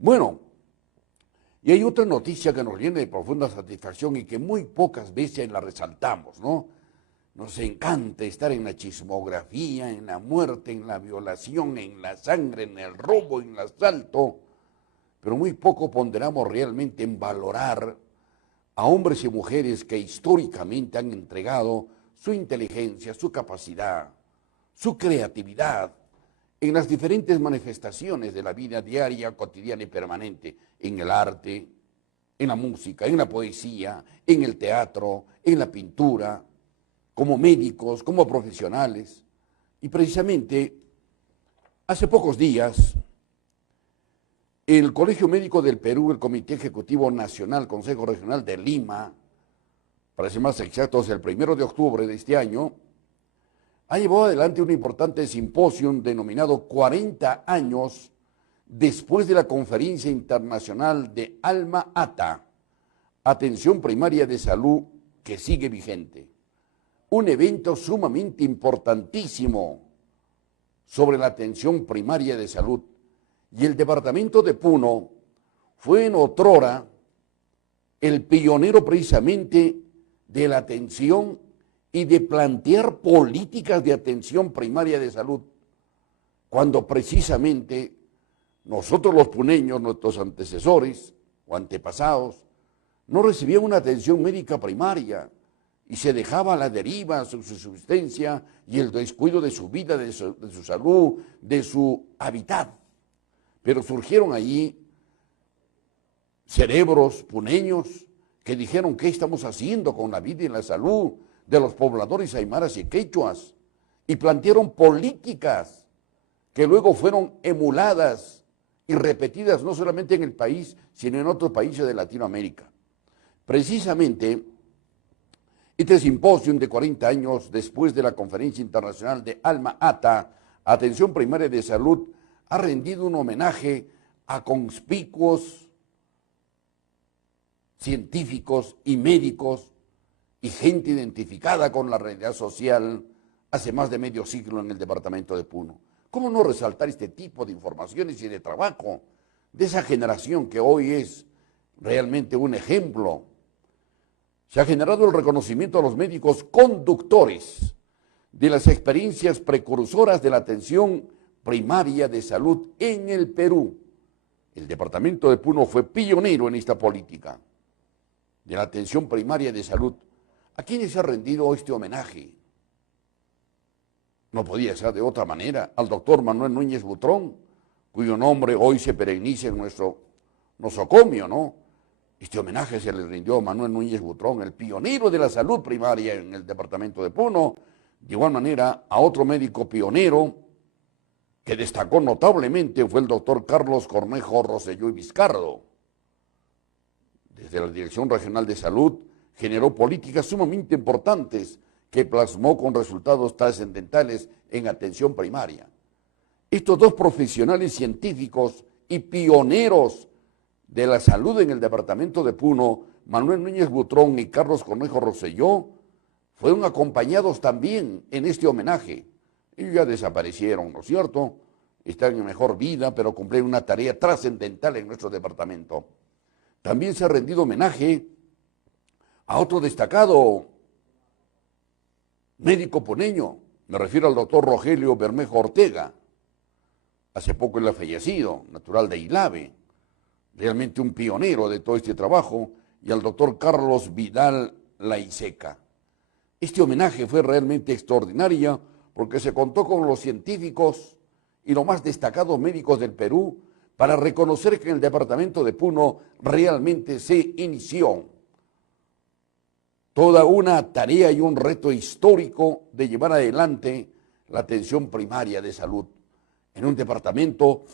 Bueno, y hay otra noticia que nos llena de profunda satisfacción y que muy pocas veces la resaltamos, ¿no? Nos encanta estar en la chismografía, en la muerte, en la violación, en la sangre, en el robo, en el asalto, pero muy poco ponderamos realmente en valorar a hombres y mujeres que históricamente han entregado su inteligencia, su capacidad, su creatividad en las diferentes manifestaciones de la vida diaria, cotidiana y permanente, en el arte, en la música, en la poesía, en el teatro, en la pintura, como médicos, como profesionales. Y precisamente, hace pocos días, el Colegio Médico del Perú, el Comité Ejecutivo Nacional, Consejo Regional de Lima, para ser más exactos, el 1 de octubre de este año, ha llevado adelante un importante simposio denominado 40 años después de la Conferencia Internacional de Alma Ata, Atención Primaria de Salud, que sigue vigente. Un evento sumamente importantísimo sobre la atención primaria de salud. Y el departamento de Puno fue en otrora el pionero precisamente de la atención y de plantear políticas de atención primaria de salud, cuando precisamente nosotros los puneños, nuestros antecesores o antepasados, no recibían una atención médica primaria y se dejaba a la deriva su subsistencia y el descuido de su vida, de su salud, de su hábitat. Pero surgieron allí cerebros puneños que dijeron: ¿qué estamos haciendo con la vida y la salud de los pobladores aymaras y quechuas? Y plantearon políticas que luego fueron emuladas y repetidas no solamente en el país, sino en otros países de Latinoamérica. Precisamente, este simposio de 40 años después de la Conferencia Internacional de Alma Ata, Atención Primaria de Salud, ha rendido un homenaje a conspicuos científicos y médicos y gente identificada con la realidad social hace más de medio siglo en el departamento de Puno. ¿Cómo no resaltar este tipo de informaciones y de trabajo de esa generación que hoy es realmente un ejemplo? Se ha generado el reconocimiento a los médicos conductores de las experiencias precursoras de la atención primaria de salud en el Perú. El departamento de Puno fue pionero en esta política de la atención primaria de salud. ¿A quiénes se ha rendido este homenaje? No podía ser de otra manera. Al doctor Manuel Núñez Butrón, cuyo nombre hoy se perenniza en nuestro nosocomio, ¿no? Este homenaje se le rindió a Manuel Núñez Butrón, el pionero de la salud primaria en el departamento de Puno. De igual manera, a otro médico pionero que destacó notablemente fue el doctor Carlos Cornejo Rosselló y Vizcardo. Desde la Dirección Regional de Salud generó políticas sumamente importantes que plasmó con resultados trascendentales en atención primaria. Estos dos profesionales científicos y pioneros de la salud en el departamento de Puno, Manuel Núñez Butrón y Carlos Cornejo Rosselló, fueron acompañados también en este homenaje. Ellos ya desaparecieron, ¿no es cierto? Están en mejor vida, pero cumplieron una tarea trascendental en nuestro departamento. También se ha rendido homenaje a otro destacado médico puneño, me refiero al doctor Rogelio Bermejo Ortega. Hace poco él ha fallecido, natural de Ilave, realmente un pionero de todo este trabajo, y al doctor Carlos Vidal Laiseca. Este homenaje fue realmente extraordinario porque se contó con los científicos y los más destacados médicos del Perú para reconocer que en el departamento de Puno realmente se inició toda una tarea y un reto histórico de llevar adelante la atención primaria de salud en un departamento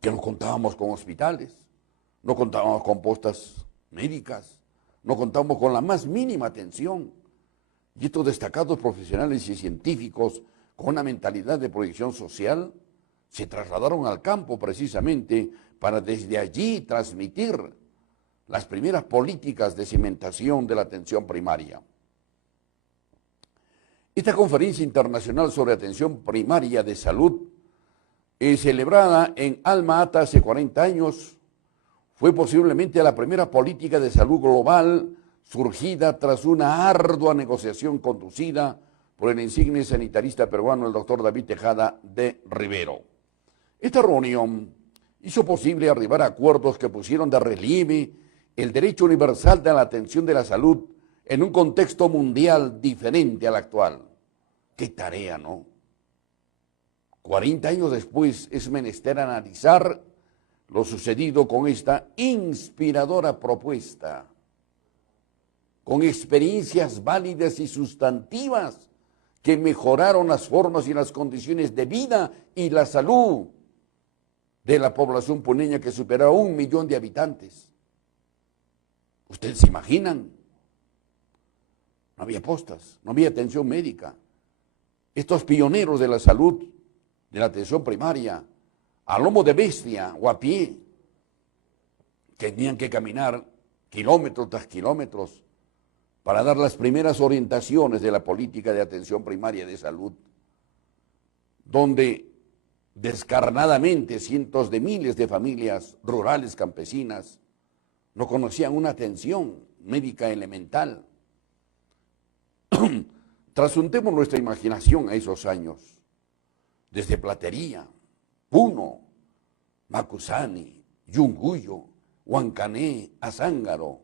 que no contábamos con hospitales, no contábamos con postas médicas, no contábamos con la más mínima atención. Y estos destacados profesionales y científicos con una mentalidad de proyección social se trasladaron al campo precisamente para desde allí transmitir las primeras políticas de cimentación de la atención primaria. Esta conferencia internacional sobre atención primaria de salud celebrada en Alma Ata hace 40 años, fue posiblemente la primera política de salud global surgida tras una ardua negociación conducida por el insigne sanitarista peruano, el doctor David Tejada de Rivero. Esta reunión hizo posible arribar a acuerdos que pusieron de relieve el derecho universal de la atención de la salud en un contexto mundial diferente al actual. ¡Qué tarea!, ¿no? 40 años después es menester analizar lo sucedido con esta inspiradora propuesta, con experiencias válidas y sustantivas que mejoraron las formas y las condiciones de vida y la salud de la población puneña, que superaba 1 millón de habitantes. ¿Ustedes se imaginan? No había postas, no había atención médica. Estos pioneros de la salud, de la atención primaria, a lomo de bestia o a pie, tenían que caminar kilómetros tras kilómetros para dar las primeras orientaciones de la política de atención primaria de salud, donde descarnadamente cientos de miles de familias rurales campesinas no conocían una atención médica elemental. Trasuntemos nuestra imaginación a esos años, desde Platería, Puno, Macusani, Yunguyo, Huancané, Azángaro,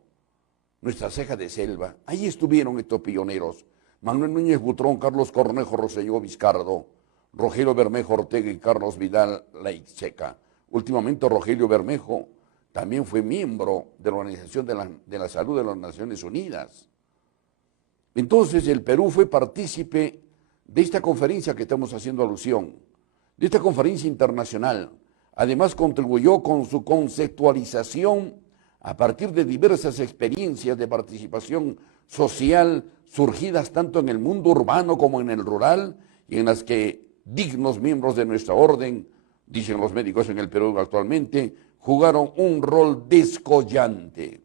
nuestra ceja de selva. Ahí estuvieron estos pioneros: Manuel Núñez Butrón, Carlos Cornejo Rosselló Vizcardo, Rogelio Bermejo Ortega y Carlos Vidal Laiseca. Últimamente Rogelio Bermejo también fue miembro de la Organización de la Salud de las Naciones Unidas. Entonces el Perú fue partícipe de esta conferencia que estamos haciendo alusión, de esta conferencia internacional. Además contribuyó con su conceptualización a partir de diversas experiencias de participación social surgidas tanto en el mundo urbano como en el rural, y en las que dignos miembros de nuestra orden, dicen los médicos en el Perú actualmente, jugaron un rol descollante.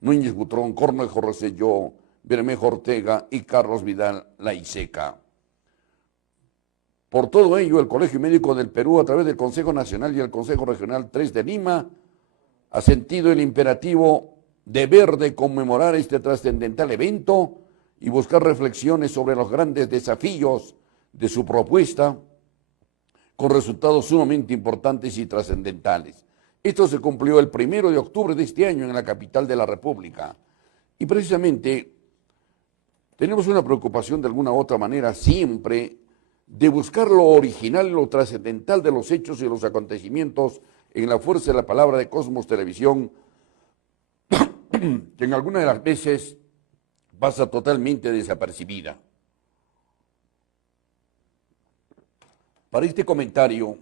Núñez Butrón, Cornejo Rosselló, Bermejo Ortega y Carlos Vidal Laiseca. Por todo ello, el Colegio Médico del Perú, a través del Consejo Nacional y el Consejo Regional 3 de Lima, ha sentido el imperativo deber de conmemorar este trascendental evento y buscar reflexiones sobre los grandes desafíos de su propuesta, con resultados sumamente importantes y trascendentales. Esto se cumplió el 1 de octubre de este año en la capital de la República. Y precisamente tenemos una preocupación de alguna u otra manera siempre de buscar lo original y lo trascendental de los hechos y los acontecimientos en la fuerza de la palabra de Cosmos Televisión, que en algunas de las veces pasa totalmente desapercibida. Para este comentario,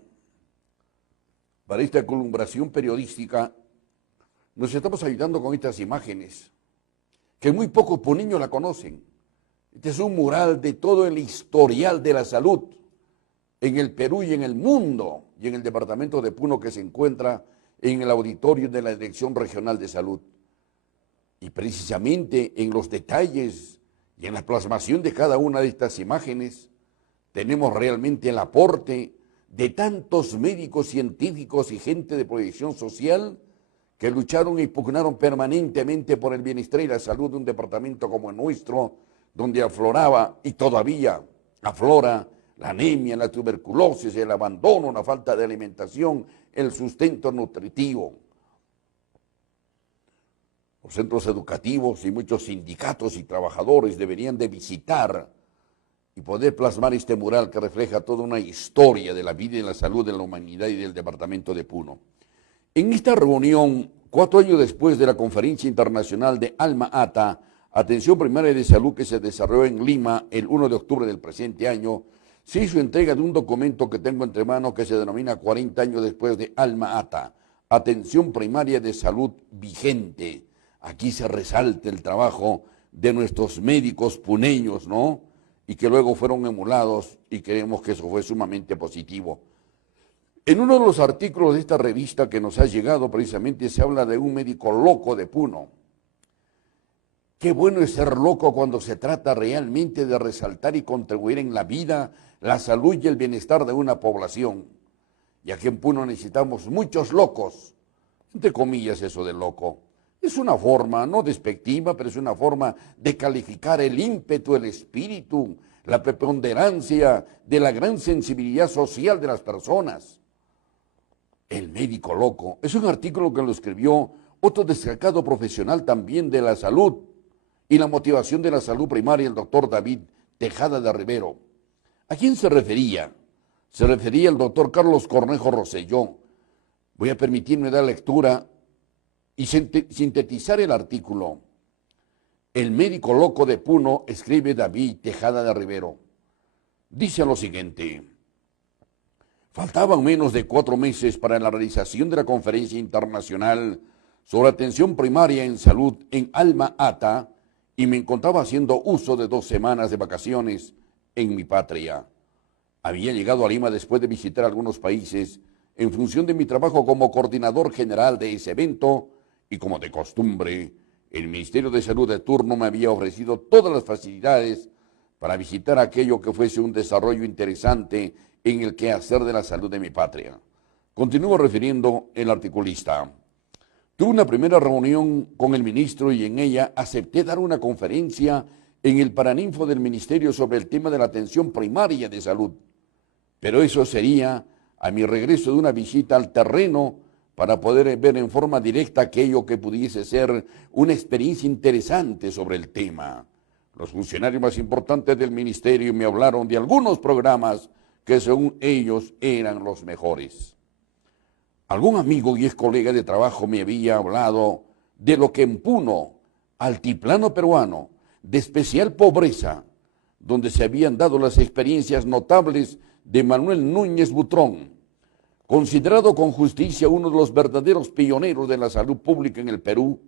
para esta columbración periodística, nos estamos ayudando con estas imágenes, que muy pocos puneños la conocen. Este es un mural de todo el historial de la salud en el Perú y en el mundo, y en el departamento de Puno, que se encuentra en el auditorio de la Dirección Regional de Salud. Y precisamente en los detalles y en la plasmación de cada una de estas imágenes, tenemos realmente el aporte de tantos médicos, científicos y gente de proyección social que lucharon y pugnaron permanentemente por el bienestar y la salud de un departamento como el nuestro, donde afloraba y todavía aflora la anemia, la tuberculosis, el abandono, la falta de alimentación, el sustento nutritivo. Los centros educativos y muchos sindicatos y trabajadores deberían de visitar y poder plasmar este mural que refleja toda una historia de la vida y la salud de la humanidad y del departamento de Puno. En esta reunión, 4 años después de la Conferencia Internacional de Alma Ata, Atención Primaria de Salud, que se desarrolló en Lima el 1 de octubre del presente año, se hizo entrega de un documento que tengo entre manos que se denomina 40 años después de Alma Ata, Atención Primaria de Salud Vigente. Aquí se resalta el trabajo de nuestros médicos puneños, ¿no? Y que luego fueron emulados, y creemos que eso fue sumamente positivo. En uno de los artículos de esta revista que nos ha llegado precisamente se habla de un médico loco de Puno. Qué bueno es ser loco cuando se trata realmente de resaltar y contribuir en la vida, la salud y el bienestar de una población. ya que en Puno necesitamos muchos locos, entre comillas eso de loco. Es una forma, no despectiva, pero es una forma de calificar el ímpetu, el espíritu, la preponderancia de la gran sensibilidad social de las personas. El médico loco es un artículo que lo escribió otro destacado profesional también de la salud y la motivación de la salud primaria, el doctor David Tejada de Rivero. ¿A quién se refería? Se refería al doctor Carlos Cornejo Rosselló. Voy a permitirme dar lectura y sintetizar el artículo. El médico loco de Puno, escribe David Tejada de Rivero. Dice lo siguiente: faltaban menos de 4 meses para la realización de la conferencia internacional sobre atención primaria en salud en Alma Ata y me encontraba haciendo uso de 2 semanas de vacaciones en mi patria. Había llegado a Lima después de visitar algunos países en función de mi trabajo como coordinador general de ese evento y como de costumbre, el Ministerio de Salud de turno me había ofrecido todas las facilidades para visitar aquello que fuese un desarrollo interesante en el quehacer de la salud de mi patria. Continúo refiriendo el articulista. Tuve una primera reunión con el ministro y en ella acepté dar una conferencia en el Paraninfo del Ministerio sobre el tema de la atención primaria de salud. Pero eso sería a mi regreso de una visita al terreno para poder ver en forma directa aquello que pudiese ser una experiencia interesante sobre el tema. Los funcionarios más importantes del ministerio me hablaron de algunos programas que según ellos eran los mejores. Algún amigo y ex colega de trabajo me había hablado de lo que en Puno, altiplano peruano, de especial pobreza, donde se habían dado las experiencias notables de Manuel Núñez Butrón, considerado con justicia uno de los verdaderos pioneros de la salud pública en el Perú.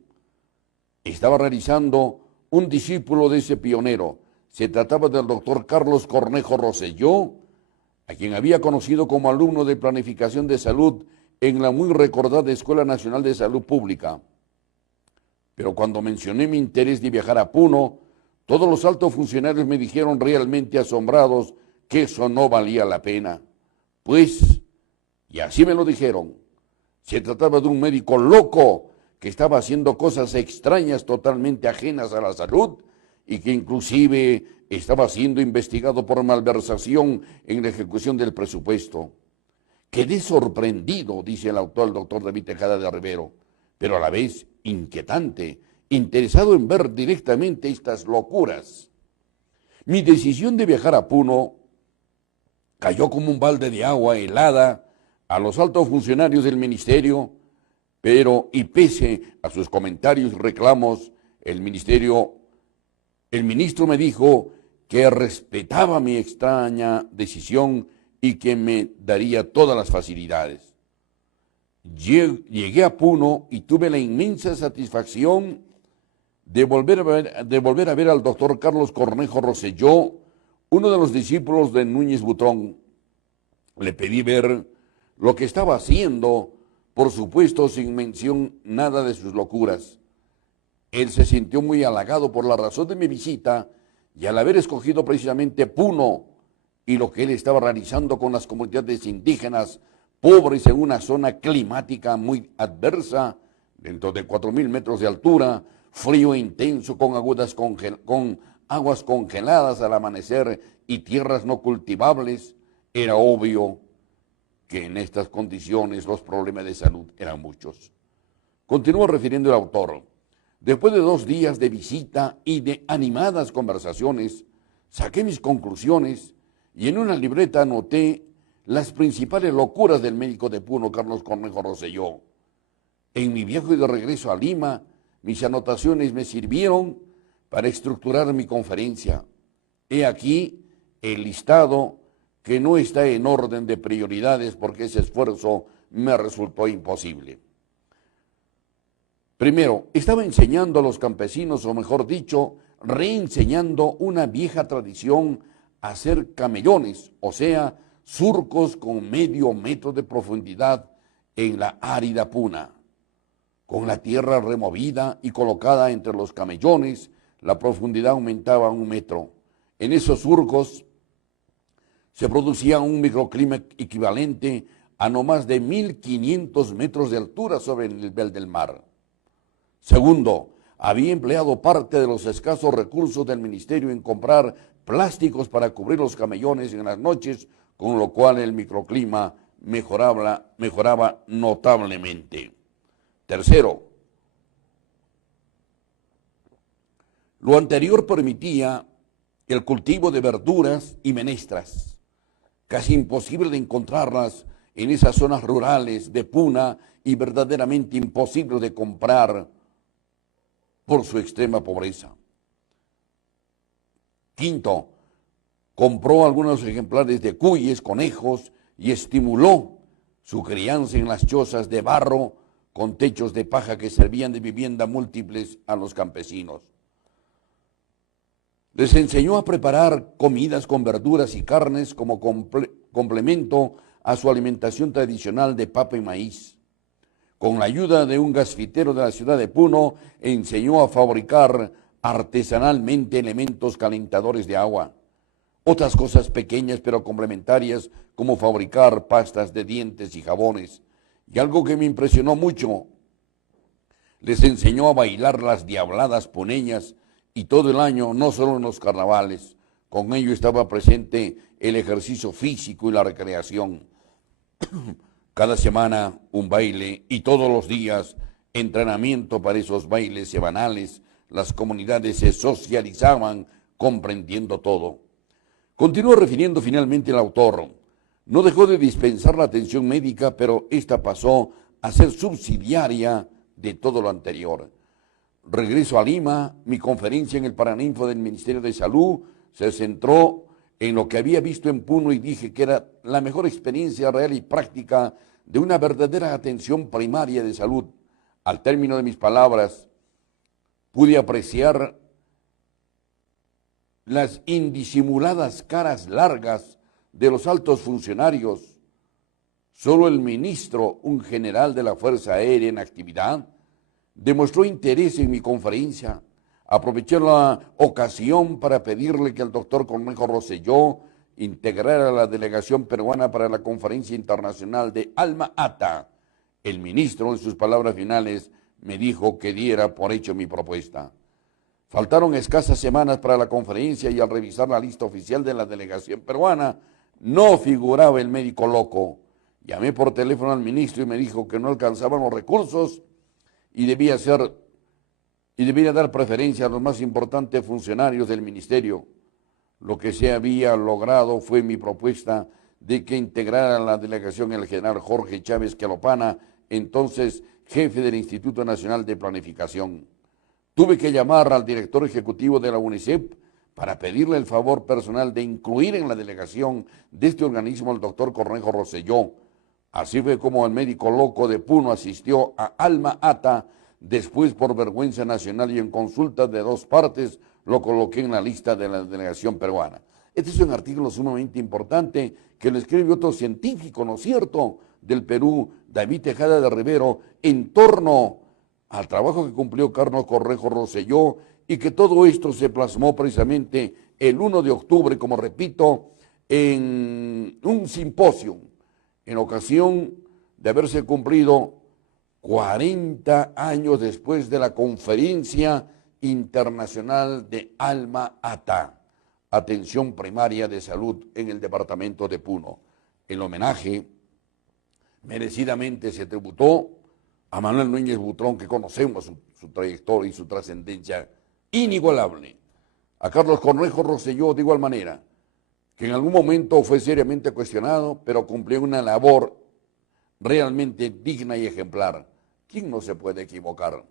Estaba realizando un discípulo de ese pionero. Se trataba del doctor Carlos Cornejo Rosselló, a quien había conocido como alumno de planificación de salud en la muy recordada Escuela Nacional de Salud Pública. Pero cuando mencioné mi interés de viajar a Puno, todos los altos funcionarios me dijeron realmente asombrados que eso no valía la pena. Pues, y así me lo dijeron, se trataba de un médico loco que estaba haciendo cosas extrañas totalmente ajenas a la salud y que inclusive estaba siendo investigado por malversación en la ejecución del presupuesto. Quedé sorprendido, dice el autor, el doctor David Tejada de Rivero, pero a la vez inquietante, interesado en ver directamente estas locuras. Mi decisión de viajar a Puno cayó como un balde de agua helada a los altos funcionarios del ministerio, pero y pese a sus comentarios y reclamos, el ministro me dijo que respetaba mi extraña decisión y que me daría todas las facilidades. Llegué a Puno y tuve la inmensa satisfacción de volver a ver al doctor Carlos Cornejo Rosselló, uno de los discípulos de Núñez Butrón. Le pedí ver lo que estaba haciendo, por supuesto sin mención nada de sus locuras. Él se sintió muy halagado por la razón de mi visita y al haber escogido precisamente Puno y lo que él estaba realizando con las comunidades indígenas pobres en una zona climática muy adversa, dentro de 4.000 metros de altura, frío intenso con aguas congeladas al amanecer y tierras no cultivables, era obvio que en estas condiciones los problemas de salud eran muchos. Continúa refiriendo el autor. Después de 2 días de visita y de animadas conversaciones, saqué mis conclusiones y en una libreta anoté las principales locuras del médico de Puno, Carlos Cornejo Rosselló. En mi viaje de regreso a Lima, mis anotaciones me sirvieron para estructurar mi conferencia. He aquí el listado que no está en orden de prioridades porque ese esfuerzo me resultó imposible. Primero, estaba enseñando a los campesinos, o mejor dicho, reenseñando una vieja tradición a hacer camellones, o sea, surcos con medio metro de profundidad en la árida Puna. Con la tierra removida y colocada entre los camellones, la profundidad aumentaba a 1 metro. En esos surcos se producía un microclima equivalente a no más de 1.500 metros de altura sobre el nivel del mar. Segundo, había empleado parte de los escasos recursos del ministerio en comprar plásticos para cubrir los camellones en las noches, con lo cual el microclima mejoraba notablemente. Tercero, lo anterior permitía el cultivo de verduras y menestras, casi imposible de encontrarlas en esas zonas rurales de Puna y verdaderamente imposible de comprar por su extrema pobreza. Quinto, compró algunos ejemplares de cuyes, conejos y estimuló su crianza en las chozas de barro con techos de paja que servían de vivienda múltiples a los campesinos. Les enseñó a preparar comidas con verduras y carnes como complemento a su alimentación tradicional de papa y maíz. Con la ayuda de un gasfitero de la ciudad de Puno, enseñó a fabricar artesanalmente elementos calentadores de agua. Otras cosas pequeñas pero complementarias, como fabricar pastas de dientes y jabones. Y algo que me impresionó mucho, les enseñó a bailar las diabladas puneñas, y todo el año, no solo en los carnavales. Con ello estaba presente el ejercicio físico y la recreación. Cada semana un baile y todos los días entrenamiento para esos bailes semanales. Las comunidades se socializaban comprendiendo todo. Continúa refiriendo finalmente el autor. No dejó de dispensar la atención médica, pero esta pasó a ser subsidiaria de todo lo anterior. Regreso a Lima, mi conferencia en el Paraninfo del Ministerio de Salud se centró en lo que había visto en Puno y dije que era la mejor experiencia real y práctica de una verdadera atención primaria de salud. Al término de mis palabras, pude apreciar las indisimuladas caras largas de los altos funcionarios. Solo el ministro, un general de la Fuerza Aérea en actividad, demostró interés en mi conferencia. Aproveché la ocasión para pedirle que el doctor Cornejo Rosselló integrara la delegación peruana para la conferencia internacional de Alma Ata. El ministro, en sus palabras finales, me dijo que diera por hecho mi propuesta. Faltaron escasas semanas para la conferencia y al revisar la lista oficial de la delegación peruana, no figuraba el médico loco. Llamé por teléfono al ministro y me dijo que no alcanzaban los recursos y debía dar preferencia a los más importantes funcionarios del ministerio. Lo que se había logrado fue mi propuesta de que integrara la delegación el general Jorge Chávez Quelopana, entonces jefe del Instituto Nacional de Planificación. Tuve que llamar al director ejecutivo de la UNICEF para pedirle el favor personal de incluir en la delegación de este organismo al doctor Cornejo Rosselló. Así fue como el médico loco de Puno asistió a Alma Ata. Después, por vergüenza nacional y en consulta de dos partes, lo coloqué en la lista de la delegación peruana. Este es un artículo sumamente importante que lo escribe otro científico, ¿no es cierto?, del Perú, David Tejada de Rivero, en torno al trabajo que cumplió Carlos Cornejo Rosselló, y que todo esto se plasmó precisamente el 1 de octubre, como repito, en un simposio, en ocasión de haberse cumplido 40 años después de la Conferencia Internacional de Alma Ata, Atención Primaria de Salud en el departamento de Puno. El homenaje merecidamente se tributó a Manuel Núñez Butrón, que conocemos su trayectoria y su trascendencia inigualable. A Carlos Cornejo Rosselló de igual manera, que en algún momento fue seriamente cuestionado, pero cumplió una labor realmente digna y ejemplar. ¿Quién no se puede equivocar?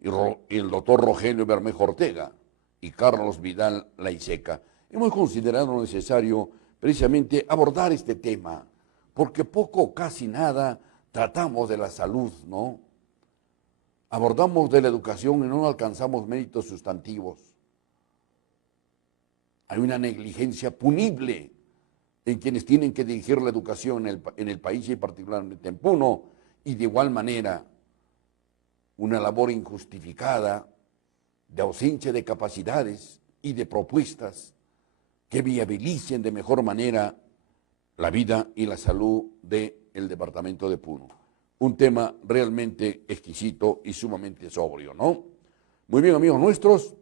Y el doctor Rogelio Bermejo Ortega y Carlos Vidal Laiseca. Hemos considerado necesario precisamente abordar este tema, porque poco o casi nada tratamos de la salud, ¿no? Abordamos de la educación y no alcanzamos méritos sustantivos. Hay una negligencia punible en quienes tienen que dirigir la educación en el país y particularmente en Puno, y de igual manera una labor injustificada de ausencia de capacidades y de propuestas que viabilicen de mejor manera la vida y la salud de el departamento de Puno. Un tema realmente exquisito y sumamente sobrio, ¿no? Muy bien, amigos nuestros,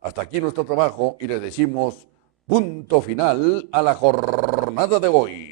hasta aquí nuestro trabajo y les decimos punto final a la jornada de hoy.